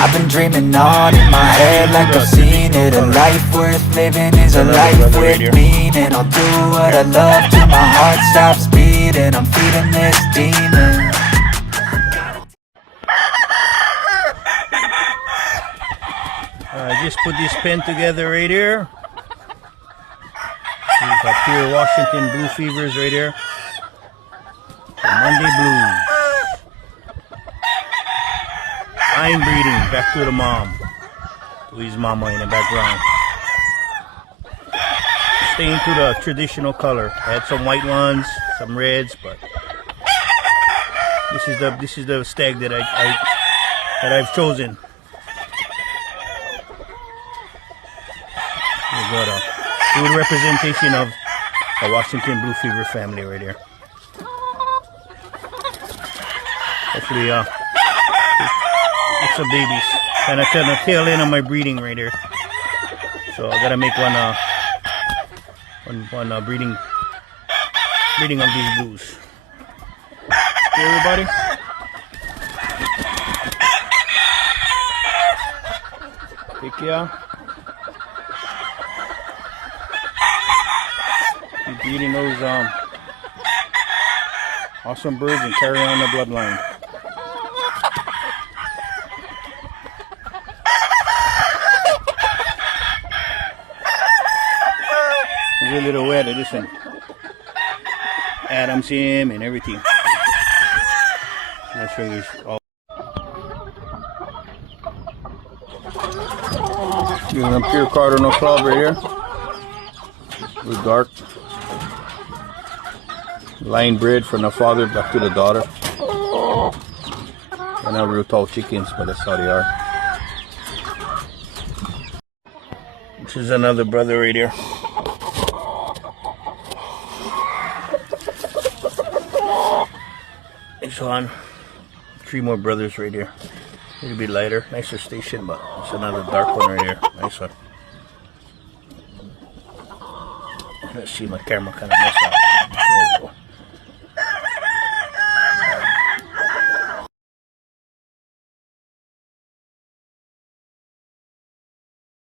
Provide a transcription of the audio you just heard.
I've been dreaming on in my head like I've seen it. A life worth living is a life with meaning. I'll do what I love till my heart stops beating. I'm feeding this demon. I just put this pen together right here. We've got pure Washington Bluefeavers right here. The Monday Blues. Line breeding, back to the mom. To his mama in the background. Staying to the traditional color. I had some white ones, some reds, but this is the stag that I've chosen. We've got a good representation of the Washington Bluefeaver family right here. Hopefully, some babies. And I turn the tail end of my breeding right here. So I gotta make one breeding of these blues. Okay, everybody. Take care. Keep breeding those awesome birds and carry on the bloodline. It's a little wet, listen. Adam's him and everything. I'll show you all. Using a pure Cardinal club right here. With dark. Line bred from the father back to the daughter. They're not real tall chickens, but that's how they are. This is another brother right here. This one. 3 more brothers right here. A little bit lighter, nicer station, but it's another dark one right here. Nice one. Let's see, my camera kind of messed up. There we go.